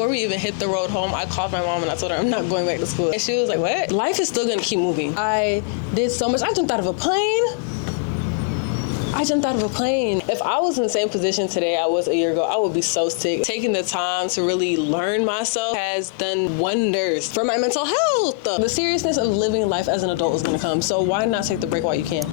before we even hit the road home, I called my mom and I told her I'm not going back to school. And she was like, what? Life is still gonna keep moving. I did so much. I jumped out of a plane. If I was in the same position today I was a year ago, I would be so sick. Taking the time to really learn myself has done wonders for my mental health. The seriousness of living life as an adult is gonna come, so why not take the break while you can?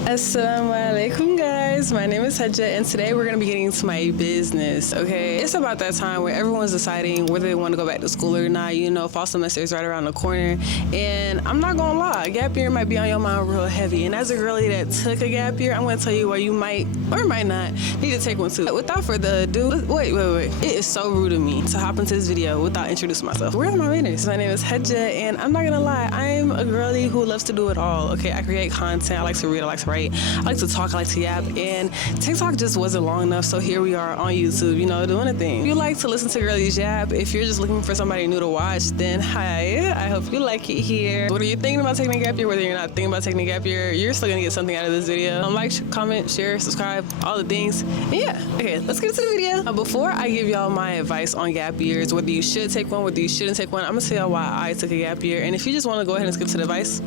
Assalamu alaikum guys, my name is Hajja and today we're going to be getting into my business, okay? It's about that time where everyone's deciding whether they want to go back to school or not. You know, fall semester is right around the corner and I'm not going to lie, gap year might be on your mind real heavy, and as a girly that took a gap year, I'm going to tell you why you might or might not need to take one too. Without further ado, wait. It is so rude of me to hop into this video without introducing myself. Where's my manners? My name is Hajja and I'm not going to lie, I'm a girly who loves to do it all, okay? I create content, I like to read, I like to write, I like to talk, I like to yap, and TikTok just wasn't long enough, so here we are on YouTube, you know, doing a thing. If you like to listen to girlies yap, if you're just looking for somebody new to watch, then hi, I hope you like it here. Whether you're thinking about taking a gap year, whether you're not thinking about taking a gap year, you're still gonna get something out of this video. Like, comment, share, subscribe, all the things. And yeah, okay, let's get into the video. Before I give y'all my advice on gap years, whether you should take one, whether you shouldn't take one, I'm gonna tell y'all why I took a gap year, and if you just wanna go ahead and skip to the advice,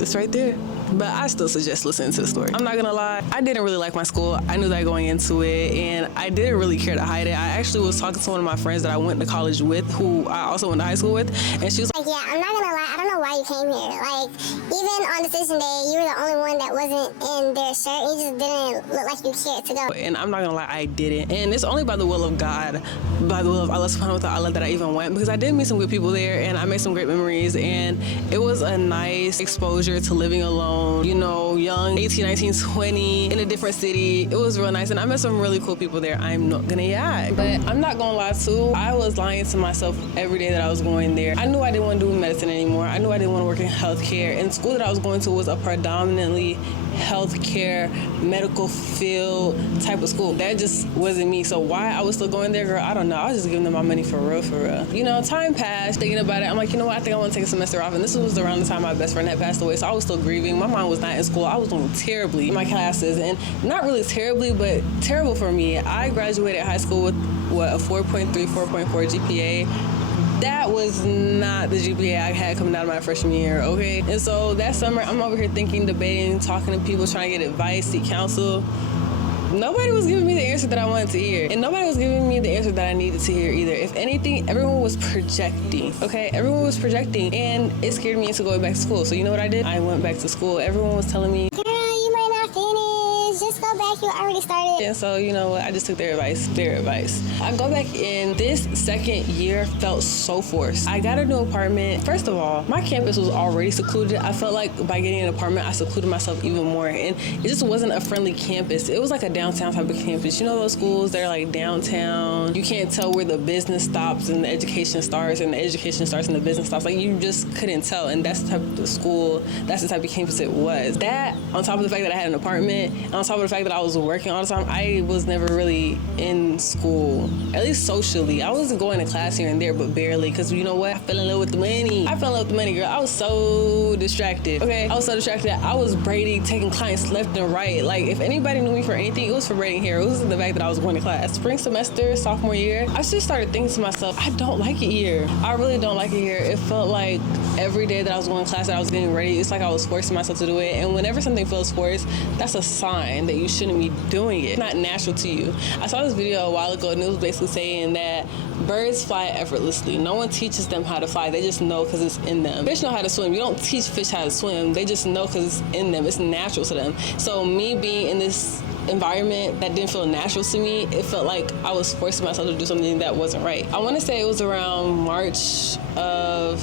it's right there. But I still suggest listening to the story. I'm not gonna lie, I didn't really like my school. I knew that going into it, and I didn't really care to hide it. I actually was talking to one of my friends that I went to college with, who I also went to high school with, and she was like, yeah, I'm not gonna lie, I don't know why you came here. Like, even on decision day, you were the only one that wasn't in their shirt. You just didn't look like you cared to go. And I'm not gonna lie, I didn't. And it's only by the will of God, by the will of Allah subhanahu wa ta'ala, that I even went, because I did meet some good people there, and I made some great memories, and it was a nice exposure to living alone, you know, young, 18, 19, 20, in a different city. It was real nice, and I met some really cool people there. I'm not gonna lie, but I'm not gonna lie too, I was lying to myself every day that I was going there. I knew I didn't want to do medicine anymore. I knew I didn't want to work in healthcare, and the school that I was going to was a predominantly healthcare, medical field type of school. That just wasn't me. So why I was still going there, girl, I don't know. I was just giving them my money for real. You know, time passed, thinking about it, I'm like, you know what, I think I want to take a semester off, and this was around the time my best friend had passed away, so I was still grieving. My mom was not in school. I was doing terribly in my classes, and not really terribly, but terrible for me. I graduated high school with, what, a 4.3, 4.4 GPA. That was not the GPA I had coming out of my freshman year, okay? And so that summer, I'm over here thinking, debating, talking to people, trying to get advice, seek counsel. Nobody was giving me the answer that I wanted to hear, and nobody was giving me the answer that I needed to hear either. If anything, everyone was projecting, okay? Everyone was projecting, and it scared me into going back to school. So you know what I did? I went back to school. Everyone was telling me, girl, you might not finish, just go back, you already started. and so, you know what, I just took their advice. I go back in, this second year felt so forced. I got a new apartment. First of all, my campus was already secluded. I felt like by getting an apartment, I secluded myself even more, and it just wasn't a friendly campus. It was like a downtown type of campus. You know those schools that are like downtown? You can't tell where the business stops and the education starts, and the education starts and the business stops. Like, you just couldn't tell, and that's the type of school, that's the type of campus it was. That, on top of the fact that I had an apartment, and on top of the fact that I was working all the time, I was never really in school, at least socially. I wasn't going to class here and there, but barely, because you know what? I fell in love with the money. Girl. I was so distracted, okay? I was so distracted. I was braiding, taking clients left and right. Like, if anybody knew me for anything, it was for braiding hair. It was the fact that I was going to class. Spring semester, sophomore year, I just started thinking to myself, I don't like it here. I really don't like it here. It felt like every day that I was going to class, that I was getting ready, it's like I was forcing myself to do it. And whenever something feels forced, that's a sign that you shouldn't be doing it. It's not natural to you. I saw this video a while ago, and it was basically saying that birds fly effortlessly. No one teaches them how to fly. They just know because it's in them. Fish know how to swim. You don't teach fish how to swim. They just know because it's in them. It's natural to them. So me being in this environment that didn't feel natural to me, it felt like I was forcing myself to do something that wasn't right. I want to say it was around March of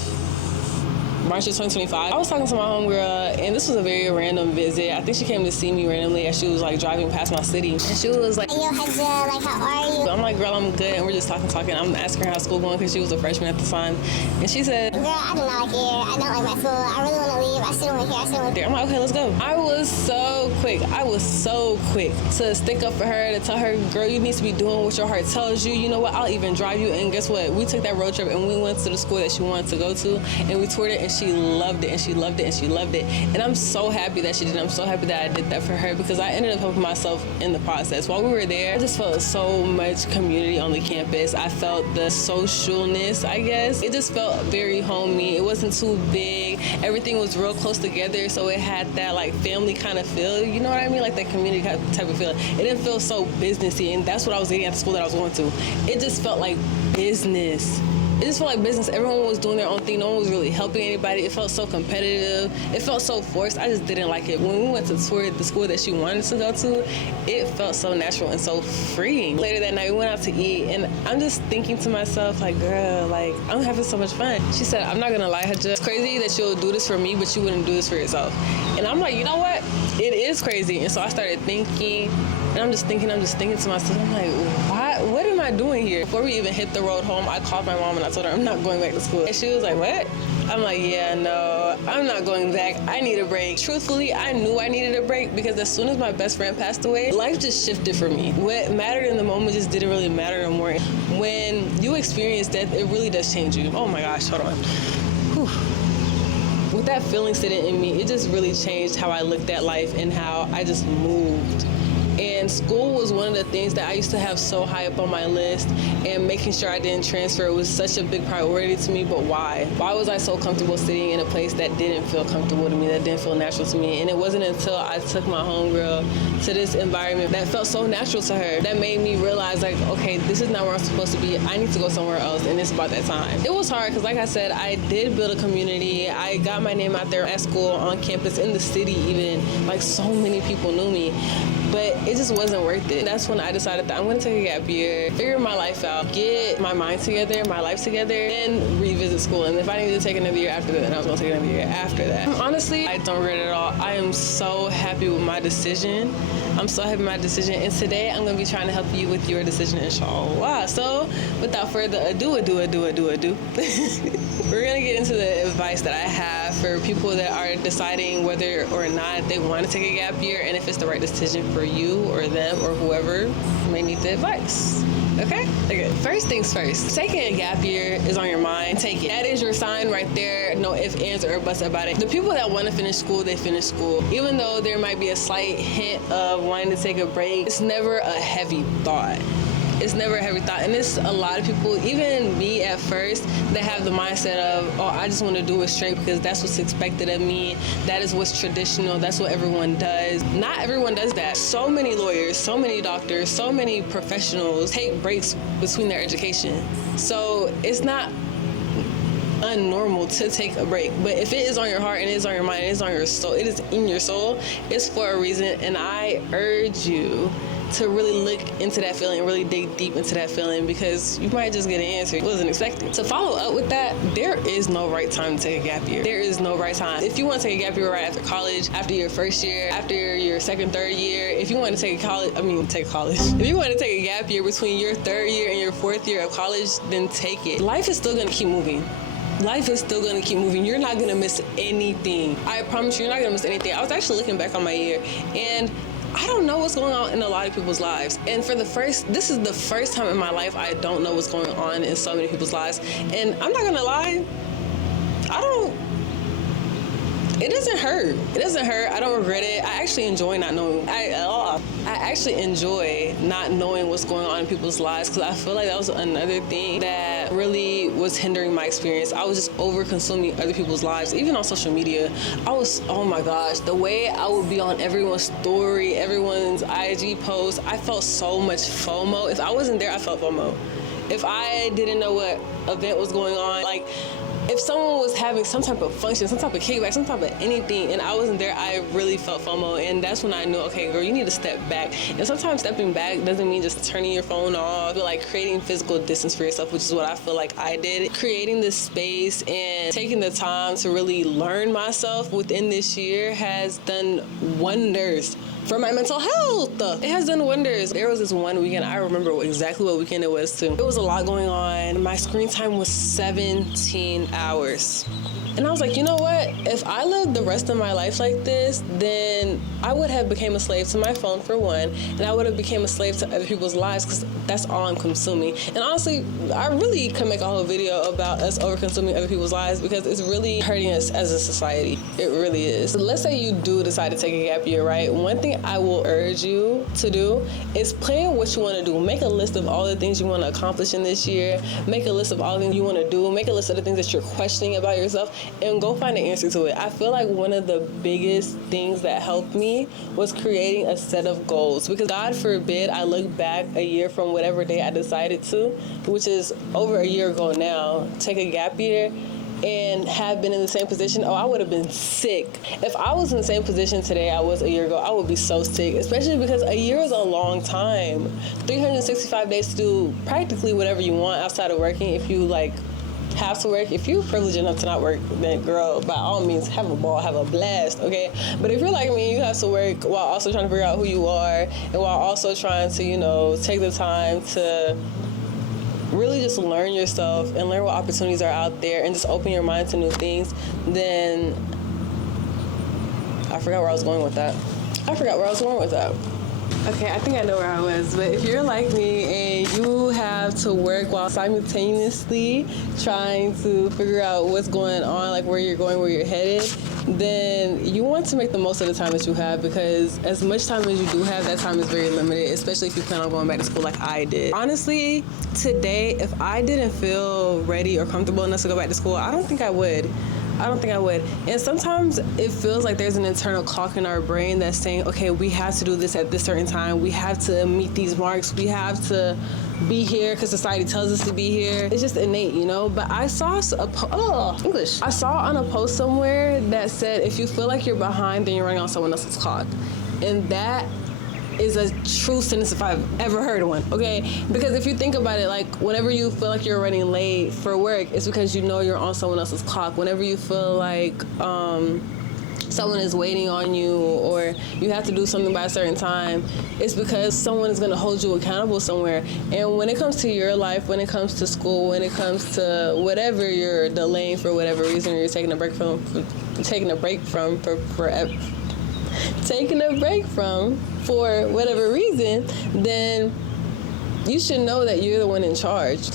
2025. I was talking to my homegirl, and this was a very random visit. I think she came to see me randomly as she was like driving past my city, and she was like, hey, yo, Hajja, like, how are you? I'm like, girl, I'm good, and we're just talking. I'm asking her how's school going, because she was a freshman at the time, and she said, girl, I do not like it here. I don't like my school. I really want to leave. I shouldn't went here. I'm like, okay, let's go. I was so quick to stick up for her, to tell her, girl, you need to be doing what your heart tells you. You know what, I'll even drive you. And guess what, we took that road trip, and we went to the school that she wanted to go to, and we toured it, and she loved it, and she loved it, and she loved it. And I'm so happy that she did. I'm so happy that I did that for her, because I ended up helping myself in the process. While we were there, I just felt so much much community on the campus. I felt the socialness, I guess. It just felt very homey. It wasn't too big. Everything was real close together, so it had that like family kind of feel. You know what I mean? Like that community type of feel. It didn't feel so businessy, and that's what I was getting at the school that I was going to. It just felt like business. It just felt like business. Everyone was doing their own thing. No one was really helping anybody. It felt so competitive. It felt so forced. I just didn't like it. When we went to tour the school that she wanted to go to, it felt so natural and so freeing. Later that night, we went out to eat, and I'm just thinking to myself, like, girl, like, I'm having so much fun. She said, I'm not gonna lie, Hajja. It's crazy that you'll do this for me, but you wouldn't do this for yourself. And I'm like, you know what? It is crazy. And so I started thinking, and I'm just thinking to myself, I'm like, what am I doing here? Before we even hit the road home, I called my mom and I told her I'm not going back to school. And she was like, what? I'm like, yeah, no, I'm not going back. I need a break. Truthfully, I knew I needed a break because as soon as my best friend passed away, life just shifted for me. What mattered in the moment just didn't really matter no more. When you experience death, it really does change you. Oh my gosh, hold on. Whew. With that feeling sitting in me, it just really changed how I looked at life and how I just moved. And school was one of the things that I used to have so high up on my list, and making sure I didn't transfer was such a big priority to me. But why? Why was I so comfortable sitting in a place that didn't feel comfortable to me, that didn't feel natural to me? And it wasn't until I took my homegirl to this environment that felt so natural to her that made me realize, like, okay, this is not where I'm supposed to be. I need to go somewhere else, and it's about that time. It was hard because, like I said, I did build a community. I got my name out there at school, on campus, in the city even. Like, so many people knew me. But it just wasn't worth it. That's when I decided that I'm gonna take a gap year, figure my life out, get my mind together, my life together, then revisit school. And if I needed to take another year after that, then I was gonna take another year after that. Honestly, I don't regret it at all. I am so happy with my decision. I'm so happy with my decision. And today I'm gonna be trying to help you with your decision, inshallah. So without further ado, we're gonna get into the advice that I have for people that are deciding whether or not they want to take a gap year and if it's the right decision for you or them or whoever may need the advice. Okay? First things first. Taking a gap year is on your mind. Take it. That is your sign right there. No ifs, ands, or buts about it. The people that want to finish school, they finish school. Even though there might be a slight hint of wanting to take a break, it's never a heavy thought. It's never a heavy thought. And it's a lot of people, even me at first, that have the mindset of, oh, I just want to do it straight because that's what's expected of me. That is what's traditional. That's what everyone does. Not everyone does that. So many lawyers, so many doctors, so many professionals take breaks between their education. So it's not unnormal to take a break. But if it is on your heart and it is on your mind, it is on your soul, it is in your soul, it's for a reason. And I urge you to really look into that feeling and really dig deep into that feeling, because you might just get an answer you wasn't expecting. To follow up with that, there is no right time to take a gap year. There is no right time. If you want to take a gap year right after college, after your first year, after your second, third year, if you want to take college. If you want to take a gap year between your third year and your fourth year of college, then take it. Life is still going to keep moving. Life is still going to keep moving. You're not going to miss anything. I promise you're not going to miss anything. I was actually looking back on my year, and I don't know what's going on in a lot of people's lives. And this is the first time in my life I don't know what's going on in so many people's lives. And I'm not going to lie, it doesn't hurt. It doesn't hurt. I don't regret it. I actually enjoy not knowing. I actually enjoy not knowing what's going on in people's lives, because I feel like that was another thing that really was hindering my experience. I was just over consuming other people's lives, even on social media. Oh my gosh, the way I would be on everyone's story, everyone's IG post, I felt so much FOMO. If I wasn't there, I felt FOMO. If I didn't know what event was going on, like, if someone was having some type of function, some type of kickback, some type of anything, and I wasn't there, I really felt FOMO. And that's when I knew, okay, girl, you need to step back. And sometimes stepping back doesn't mean just turning your phone off, but like creating physical distance for yourself, which is what I feel like I did. Creating this space and taking the time to really learn myself within this year has done wonders for my mental health. It has done wonders. There was this one weekend, I remember exactly what weekend it was too. There was a lot going on. My screen time was 17 hours. And I was like, you know what? If I lived the rest of my life like this, then I would have became a slave to my phone for one, and I would have became a slave to other people's lives because that's all I'm consuming. And honestly, I really could make a whole video about us over-consuming other people's lives because it's really hurting us as a society. It really is. Let's say you do decide to take a gap year, right? One thing I will urge you to do is plan what you want to do. Make a list of all the things you want to accomplish in this year. Make a list of all the things you want to do. Make a list of the things that you're questioning about yourself, and go find an answer to it. I feel like one of the biggest things that helped me was creating a set of goals, because God forbid I look back a year from whatever day I decided to, which is over a year ago now, take a gap year and have been in the same position. I would have been sick. If I was in the same position today I was a year ago, I would be so sick, especially because a year is a long time. 365 days to do practically whatever you want outside of working. If you have to work, if you're privileged enough to not work, then girl, by all means, have a ball, have a blast, okay? But if you're like me, you have to work while also trying to figure out who you are, and while also trying to, take the time to really just learn yourself and learn what opportunities are out there and just open your mind to new things, then I forgot where I was going with that. Okay, I think I know where I was, but if you're like me and you have to work while simultaneously trying to figure out what's going on, like where you're going, where you're headed, then you want to make the most of the time that you have, because as much time as you do have, that time is very limited, especially if you plan on going back to school like I did. Honestly, today, if I didn't feel ready or comfortable enough to go back to school, I don't think I would. And sometimes it feels like there's an internal clock in our brain that's saying, okay, we have to do this at this certain time. We have to meet these marks. We have to be here because society tells us to be here. It's just innate, But I saw I saw on a post somewhere that said, if you feel like you're behind, then you're running on someone else's clock. And that is a true sentence if I've ever heard one, okay? Because if you think about it, whenever you feel like you're running late for work, it's because you're on someone else's clock. Whenever you feel like someone is waiting on you or you have to do something by a certain time, it's because someone is going to hold you accountable somewhere. And when it comes to your life, when it comes to school, when it comes to whatever you're delaying for whatever reason, or you're taking a break from for whatever reason, then you should know that you're the one in charge.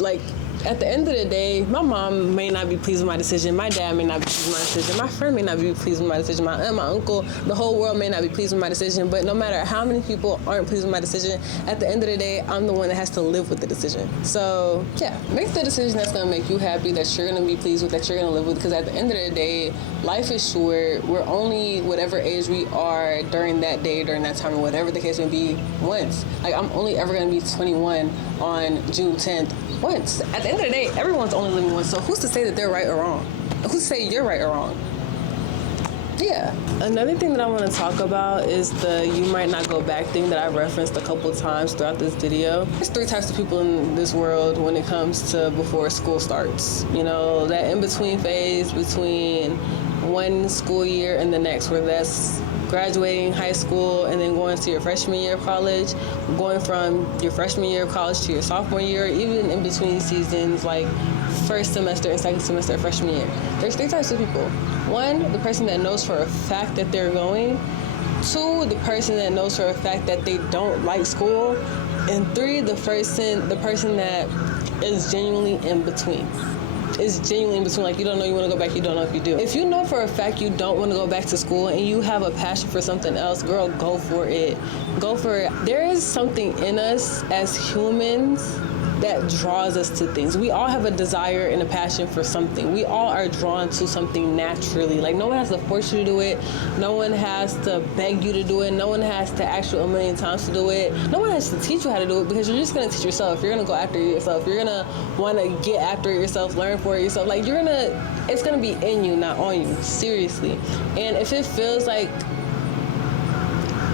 At the end of the day, my mom may not be pleased with my decision. My dad may not be pleased with my decision. My friend may not be pleased with my decision. My aunt, my uncle, the whole world may not be pleased with my decision. But no matter how many people aren't pleased with my decision, at the end of the day, I'm the one that has to live with the decision. So, yeah, make the decision that's going to make you happy, that you're going to be pleased with, that you're going to live with. Because at the end of the day, life is short. We're only whatever age we are during that day, during that time, or whatever the case may be, once. I'm only ever going to be 21 on June 10th. Once. At the end of the day, everyone's only living once, so who's to say that they're right or wrong? Who's to say you're right or wrong? Yeah. Another thing that I want to talk about is the you might not go back thing that I referenced a couple of times throughout this video. There's 3 types of people in this world when it comes to before school starts. That in-between phase between one school year and the next, where that's graduating high school and then going to your freshman year of college, going from your freshman year of college to your sophomore year, even in between seasons like first semester and second semester of freshman year. There's 3 types of people. 1, the person that knows for a fact that they're going. 2, the person that knows for a fact that they don't like school. And 3, the person that is genuinely in between. Is genuinely in between, you don't know you want to go back, you don't know if you do. If you know for a fact you don't want to go back to school and you have a passion for something else, girl, go for it. Go for it. There is something in us as humans that draws us to things. We all have a desire and a passion for something. We all are drawn to something naturally. No one has to force you to do it. No one has to beg you to do it. No one has to ask you a million times to do it. No one has to teach you how to do it, because you're just going to teach yourself. You're going to go after it yourself. You're going to want to get after it yourself, learn for it yourself. It's going to be in you, not on you. Seriously. And if it feels like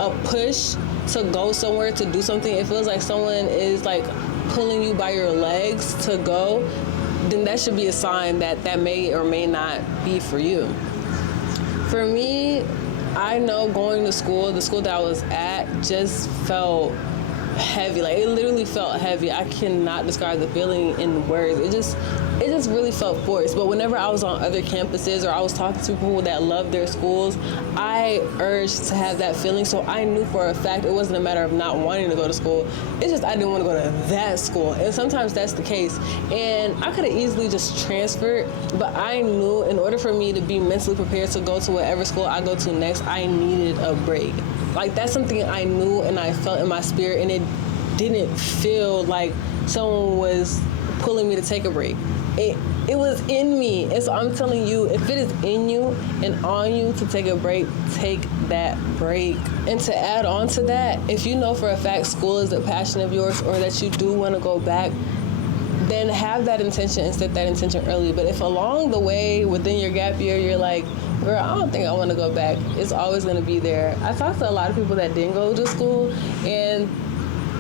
a push to go somewhere, to do something, it feels like someone is pulling you by your legs to go, then that should be a sign that may or may not be for you. For me, I know going to school, the school that I was at, just felt heavy. Like, it literally felt heavy. I cannot describe the feeling in words. It just really felt forced. But whenever I was on other campuses or I was talking to people that love their schools, I urged to have that feeling. So I knew for a fact it wasn't a matter of not wanting to go to school. It's just I didn't want to go to that school. And sometimes that's the case. And I could have easily just transferred, but I knew in order for me to be mentally prepared to go to whatever school I go to next, I needed a break. Like, that's something I knew and I felt in my spirit, and it didn't feel like someone was pulling me to take a break. It was in me. And so I'm telling you, if it is in you and on you to take a break, take that break. And to add on to that, if you know for a fact school is a passion of yours or that you do want to go back, then have that intention and set that intention early. But if along the way within your gap year, you're like, girl, I don't think I want to go back, it's always going to be there. I talked to a lot of people that didn't go to school, and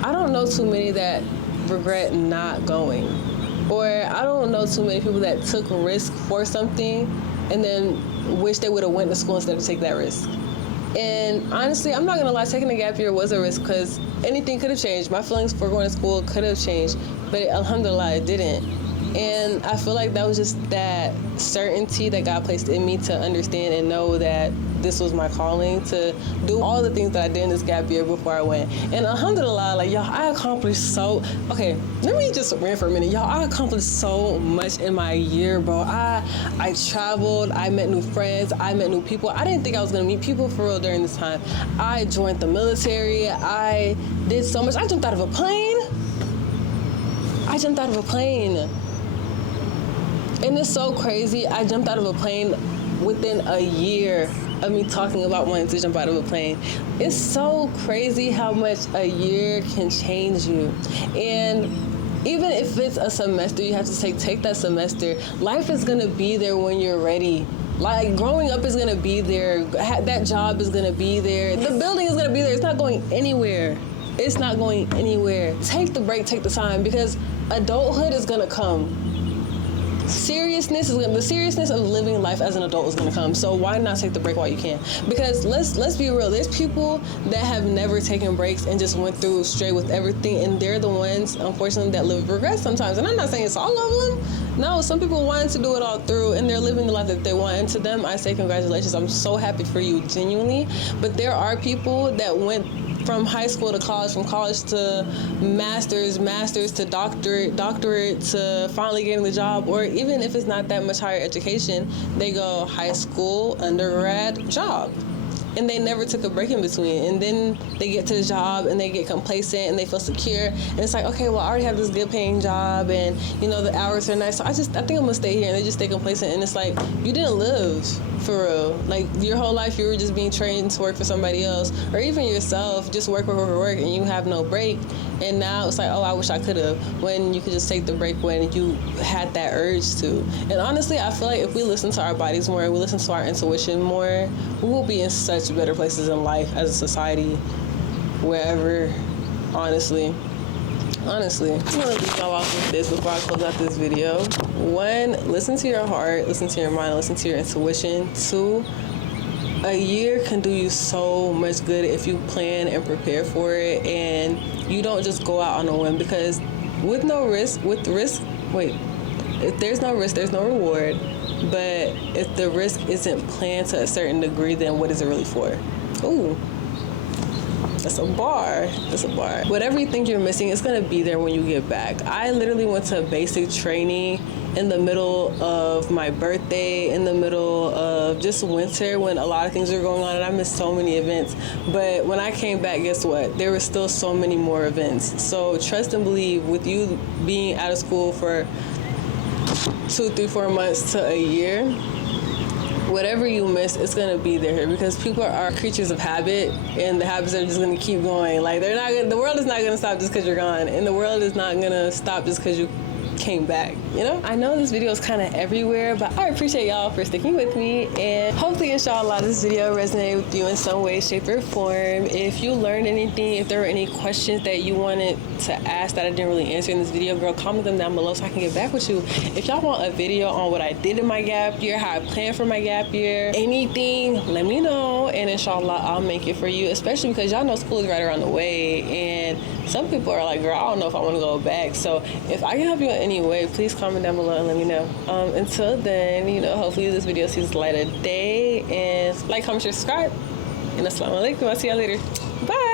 I don't know too many that regret not going. Or I don't know too many people that took risk for something and then wish they would have went to school instead of take that risk. And honestly, I'm not gonna lie, taking a gap year was a risk because anything could have changed. My feelings for going to school could have changed, but alhamdulillah, it didn't. And I feel like that was just that certainty that God placed in me to understand and know that this was my calling, to do all the things that I did in this gap year before I went. And alhamdulillah, like, y'all, I accomplished okay, let me just rant for a minute. Y'all, I accomplished so much in my year, bro. I traveled, I met new friends, I met new people. I didn't think I was gonna meet people for real during this time. I joined the military, I did so much. I jumped out of a plane. And it's so crazy. I jumped out of a plane within a year of me talking about wanting to jump out of a plane. It's so crazy how much a year can change you. And even if it's a semester you have to take that semester. Life is gonna be there when you're ready. Like, growing up is gonna be there. That job is gonna be there. The building is gonna be there. It's not going anywhere. It's not going anywhere. Take the break, take the time, because adulthood is gonna come. The seriousness of living life as an adult is gonna come. So why not take the break while you can? Because let's be real. There's people that have never taken breaks and just went through straight with everything, and they're the ones, unfortunately, that live with regret sometimes. And I'm not saying it's all of them. No, some people wanted to do it all through, and they're living the life that they want. And to them, I say congratulations. I'm so happy for you, genuinely. But there are people that went from high school to college, from college to master's to doctorate to finally getting the job, or even if it's not that much higher education, they go high school, undergrad, job. And they never took a break in between. And then they get to the job and they get complacent and they feel secure. And it's like, okay, well, I already have this good paying job and, you know, the hours are nice. So I think I'm gonna stay here. And they just stay complacent. And it's like, you didn't live for real. Like, your whole life you were just being trained to work for somebody else, or even yourself, just work, and you have no break. And now it's like, oh, I wish I could have, when you could just take the break when you had that urge to. And honestly, I feel like if we listen to our bodies more, we listen to our intuition more, we will be in such better places in life as a society, wherever, honestly. I'm gonna leave y'all off with this before I close out this video. 1, listen to your heart, listen to your mind, listen to your intuition. 2, a year can do you so much good if you plan and prepare for it, and you don't just go out on a whim, because if there's no risk, there's no reward. But if the risk isn't planned to a certain degree, then what is it really for? Ooh. That's a bar. Whatever you think you're missing, it's gonna be there when you get back. I literally went to basic training in the middle of my birthday, in the middle of just winter when a lot of things were going on, and I missed so many events. But when I came back, guess what? There were still so many more events. So trust and believe, with you being out of school for 2, 3, 4 months to a year, whatever you miss, it's gonna be there, because people are creatures of habit, and the habits are just gonna keep going. Like, the world is not gonna stop just because you're gone, and the world is not gonna stop just because you came back, you know? I know this video is kind of everywhere, but I appreciate y'all for sticking with me, and hopefully, inshallah, this video resonated with you in some way, shape, or form. If you learned anything, if there were any questions that you wanted to ask that I didn't really answer in this video, girl, comment them down below so I can get back with you. If y'all want a video on what I did in my gap year, how I planned for my gap year, anything, let me know, and inshallah, I'll make it for you, especially because y'all know school is right around the way, and Some people are like, girl, I don't know if I want to go back. So if I can help you in any way, please comment down below and let me know. Until then, you know, hopefully this video sees the light of day. And like, comment, share, subscribe. And assalamu alaikum. I'll see y'all later. Bye.